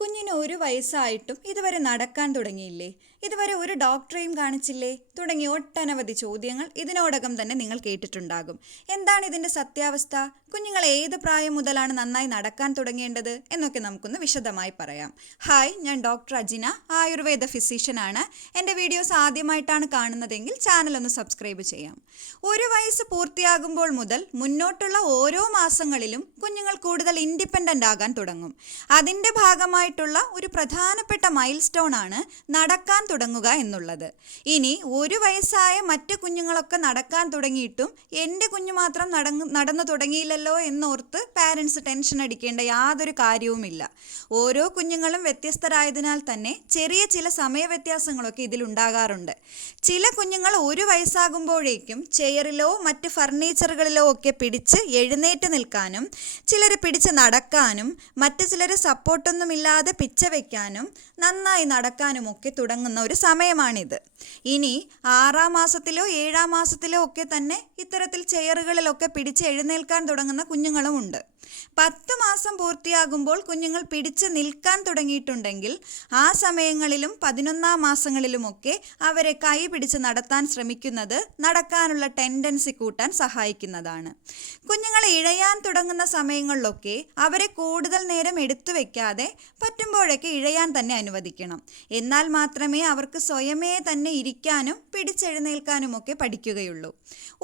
കുഞ്ഞിന് 1 വയസ്സായിട്ടും ഇതുവരെ നടക്കാൻ തുടങ്ങിയില്ലേ? ഇതുവരെ ഒരു ഡോക്ടറെയും കാണിച്ചില്ലേ? തുടങ്ങിയ ഒട്ടനവധി ചോദ്യങ്ങൾ ഇതിനോടകം തന്നെ നിങ്ങൾ കേട്ടിട്ടുണ്ടാകും. എന്താണ് ഇതിൻ്റെ സത്യാവസ്ഥ? കുഞ്ഞുങ്ങൾ ഏത് പ്രായം മുതലാണ് നന്നായി നടക്കാൻ തുടങ്ങേണ്ടത് എന്നൊക്കെ നമുക്കൊന്ന് വിശദമായി പറയാം. ഹായ്, ഞാൻ ഡോക്ടർ അജിന, ആയുർവേദ ഫിസിഷ്യനാണ്. എൻ്റെ വീഡിയോസ് ആദ്യമായിട്ടാണ് കാണുന്നതെങ്കിൽ ചാനൽ ഒന്ന് സബ്സ്ക്രൈബ് ചെയ്യാം. 1 വയസ്സ് പൂർത്തിയാകുമ്പോൾ മുതൽ മുന്നോട്ടുള്ള ഓരോ മാസങ്ങളിലും കുഞ്ഞുങ്ങൾ കൂടുതൽ ഇൻഡിപെൻഡൻ്റ് ആകാൻ തുടങ്ങും. അതിൻ്റെ ഭാഗമായിട്ടുള്ള ഒരു പ്രധാനപ്പെട്ട മൈൽ സ്റ്റോൺ ആണ് നടക്കാൻ തുടങ്ങുക എന്നുള്ളത്. ഇനി 1 വയസ്സായ മറ്റ് കുഞ്ഞുങ്ങളൊക്കെ നടക്കാൻ തുടങ്ങിയിട്ടും എൻ്റെ കുഞ്ഞു മാത്രം നടന്നു തുടങ്ങിയില്ലല്ലോ എന്നോർത്ത് പാരൻസ് ടെൻഷൻ അടിക്കേണ്ട യാതൊരു കാര്യവുമില്ല. ഓരോ കുഞ്ഞുങ്ങളും വ്യത്യസ്തരായതിനാൽ തന്നെ ചെറിയ ചില സമയ വ്യത്യാസങ്ങളൊക്കെ ഇതിലുണ്ടാകാറുണ്ട്. ചില കുഞ്ഞുങ്ങൾ 1 വയസ്സാകുമ്പോഴേക്കും ചെയറിലോ മറ്റ് ഫർണിച്ചറുകളിലോ ഒക്കെ പിടിച്ച് എഴുന്നേറ്റ് നിൽക്കാനും, ചിലർ പിടിച്ച് നടക്കാനും, മറ്റു ചിലർ സപ്പോർട്ടൊന്നുമില്ലാതെ പിച്ച വയ്ക്കാനും നന്നായി നടക്കാനും ഒക്കെ തുടങ്ങുന്ന ഒരു സമയമാണിത്. ഇനി 6-ാം മാസത്തിലോ 7-ാം മാസത്തിലോ ഒക്കെ തന്നെ ഇത്തരത്തിൽ ചെയറുകളിലൊക്കെ പിടിച്ച് എഴുന്നേൽക്കാൻ തുടങ്ങുന്ന കുഞ്ഞുങ്ങളുമുണ്ട്. 10 മാസം പൂർത്തിയാകുമ്പോൾ കുഞ്ഞുങ്ങൾ പിടിച്ച് നിൽക്കാൻ തുടങ്ങിയിട്ടുണ്ടെങ്കിൽ ആ സമയങ്ങളിലും 11-ാം മാസങ്ങളിലുമൊക്കെ അവരെ കൈ പിടിച്ച് നടത്താൻ ശ്രമിക്കുന്നത് നടക്കാനുള്ള ടെൻഡൻസി കൂട്ടാൻ സഹായിക്കുന്നതാണ്. കുഞ്ഞുങ്ങൾ ഇഴയാൻ തുടങ്ങുന്ന സമയങ്ങളിലൊക്കെ അവരെ കൂടുതൽ നേരം എടുത്തു വയ്ക്കാതെ പറ്റുമ്പോഴൊക്കെ ഇഴയാൻ തന്നെ അനുവദിക്കണം. എന്നാൽ മാത്രമേ അവർക്ക് സ്വയമേ തന്നെ ഇരിക്കാനും പിടിച്ചെഴുന്നേൽക്കാനും ഒക്കെ പഠിക്കുകയുള്ളൂ.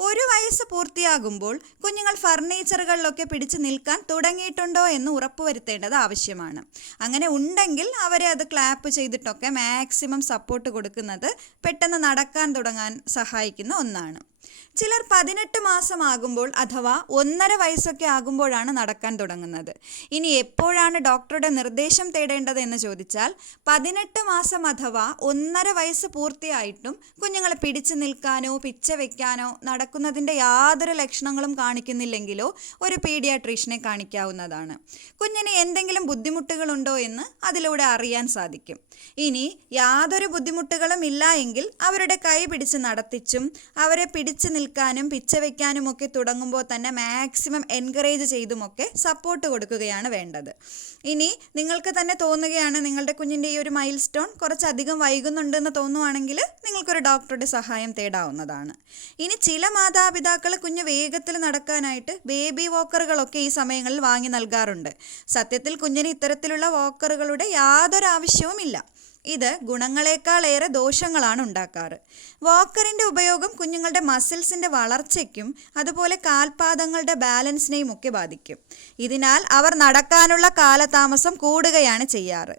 1 വയസ്സ് പൂർത്തിയാകുമ്പോൾ കുഞ്ഞുങ്ങൾ ഫർണിച്ചറുകളിലൊക്കെ പിടിച്ച് നിൽക്കാൻ തുടങ്ങിയിട്ടുണ്ടോ എന്ന് ഉറപ്പുവരുത്തേണ്ടത് ആവശ്യമാണ്. അങ്ങനെ ഉണ്ടെങ്കിൽ അവരെ അത് ക്ലാപ്പ് ചെയ്തിട്ടൊക്കെ മാക്സിമം സപ്പോർട്ട് കൊടുക്കുന്നത് പെട്ടെന്ന് നടക്കാൻ തുടങ്ങാൻ സഹായിക്കുന്ന ഒന്നാണ്. ചിലർ 18 മാസം ആകുമ്പോൾ അഥവാ 1.5 വയസ്സൊക്കെ ആകുമ്പോഴാണ് നടക്കാൻ തുടങ്ങുന്നത്. ഇനി എപ്പോഴാണ് ഡോക്ടറുടെ നിർദ്ദേശം തേടേണ്ടത് എന്ന് ചോദിച്ചാൽ 18 മാസം അഥവാ 1.5 വയസ്സ് പൂർത്തിയായിട്ടും കുഞ്ഞുങ്ങളെ പിടിച്ചു നിൽക്കാനോ പിച്ച വയ്ക്കാനോ നടക്കുന്നതിൻ്റെ യാതൊരു ലക്ഷണങ്ങളും കാണിക്കുന്നില്ലെങ്കിലോ ഒരു പീഡിയാട്രീഷ്യനെ കാണിക്കാവുന്നതാണ്. കുഞ്ഞിന് എന്തെങ്കിലും ബുദ്ധിമുട്ടുകളുണ്ടോ എന്ന് അതിലൂടെ അറിയാൻ സാധിക്കും. ഇനി യാതൊരു ബുദ്ധിമുട്ടുകളും ഇല്ല എങ്കിൽ അവരുടെ കൈ പിടിച്ച് നടത്തിച്ചും അവരെ പിടിച്ച് നിൽക്കാനും പിച്ച വയ്ക്കാനും ഒക്കെ തുടങ്ങുമ്പോൾ തന്നെ മാക്സിമം എൻകറേജ് ചെയ്തുമൊക്കെ സപ്പോർട്ട് കൊടുക്കുകയാണ് വേണ്ടത്. ഇനി നിങ്ങൾക്ക് തന്നെ തോന്നുകയാണ് നിങ്ങളുടെ കുഞ്ഞിൻ്റെ ഈ ഒരു മൈൽ സ്റ്റോൺ കുറച്ചധികം വൈകുന്നുണ്ടെന്ന് തോന്നുവാണെങ്കിൽ നിങ്ങൾക്കൊരു ഡോക്ടറുടെ സഹായം തേടാവുന്നതാണ്. ഇനി ചില മാതാപിതാക്കൾ കുഞ്ഞ് വേഗത്തിൽ നടക്കാനായിട്ട് ബേബി വോക്കറുകളൊക്കെ ഈ സമയങ്ങളിൽ വാങ്ങി നൽകാറുണ്ട്. സത്യത്തിൽ കുഞ്ഞിന് ഇത്തരത്തിലുള്ള വോക്കറുകളുടെ യാതൊരു ആവശ്യവുമില്ല. ഇത് ഗുണങ്ങളെക്കാളേറെ ദോഷങ്ങളാണ് ഉണ്ടാക്കാറ്. വാക്കറിൻ്റെ ഉപയോഗം കുഞ്ഞുങ്ങളുടെ മസിൽസിൻ്റെ വളർച്ചയ്ക്കും അതുപോലെ കാൽപാദങ്ങളുടെ ബാലൻസിനെയും ഒക്കെ ബാധിക്കും. ഇതിനാൽ അവർ നടക്കാനുള്ള കാലതാമസം കൂടുകയാണ് ചെയ്യാറ്.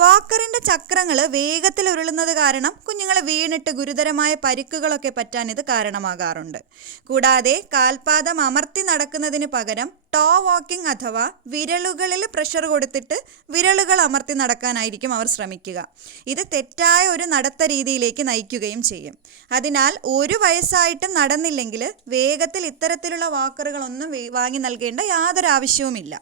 വാക്കറിൻ്റെ ചക്രങ്ങൾ വേഗത്തിൽ ഉരുളുന്നത് കാരണം കുഞ്ഞുങ്ങൾ വീണിട്ട് ഗുരുതരമായ പരിക്കുകളൊക്കെ പറ്റാൻ ഇത് കാരണമാകാറുണ്ട്. കൂടാതെ കാൽപാദം അമർത്തി നടക്കുന്നതിന് പകരം ടോ വാക്കിംഗ് അഥവാ വിരലുകളിൽ പ്രഷർ കൊടുത്തിട്ട് വിരലുകൾ അമർത്തി നടക്കാനായിരിക്കും അവർ ശ്രമിക്കുക. ഇത് തെറ്റായ ഒരു നടത്ത രീതിയിലേക്ക് നയിക്കുകയും ചെയ്യും. അതിനാൽ 1 വയസ്സായിട്ടും നടന്നില്ലെങ്കിൽ വേഗത്തിൽ ഇത്തരത്തിലുള്ള വാക്കറുകളൊന്നും വാങ്ങി നൽകേണ്ട യാതൊരു ആവശ്യവുമില്ല.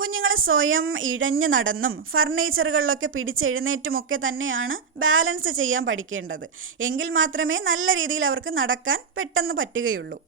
കുഞ്ഞുങ്ങൾ സ്വയം ഇഴഞ്ഞു നടന്നും ഫർണിച്ചറുകളിലൊക്കെ പിടിച്ചെഴുന്നേറ്റുമൊക്കെ തന്നെയാണ് ബാലൻസ് ചെയ്യാൻ പഠിക്കേണ്ടത്. എങ്കിൽ മാത്രമേ നല്ല രീതിയിൽ അവർക്ക് നടക്കാൻ പെട്ടെന്ന് പറ്റുകയുള്ളൂ.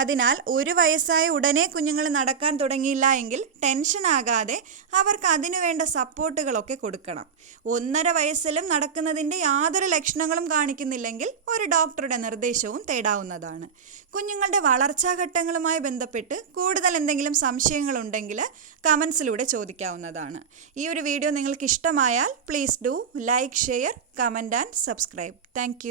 അതിനാൽ 1 വയസ്സായ ഉടനെ കുഞ്ഞുങ്ങൾ നടക്കാൻ തുടങ്ങിയില്ല എങ്കിൽ ടെൻഷൻ ആകാതെ അവർക്ക് അതിനു വേണ്ട സപ്പോർട്ടുകളൊക്കെ കൊടുക്കണം. 1.5 വയസ്സിലും നടക്കുന്നതിൻ്റെ യാതൊരു ലക്ഷണങ്ങളും കാണിക്കുന്നില്ലെങ്കിൽ ഒരു ഡോക്ടറുടെ നിർദ്ദേശവും തേടാവുന്നതാണ്. കുഞ്ഞുങ്ങളുടെ വളർച്ചാഘട്ടങ്ങളുമായി ബന്ധപ്പെട്ട് കൂടുതൽ എന്തെങ്കിലും സംശയങ്ങളുണ്ടെങ്കിൽ കമൻസിലൂടെ ചോദിക്കാവുന്നതാണ്. ഈ ഒരു വീഡിയോ നിങ്ങൾക്ക് ഇഷ്ടമായാൽ please do like, share, comment and subscribe. Thank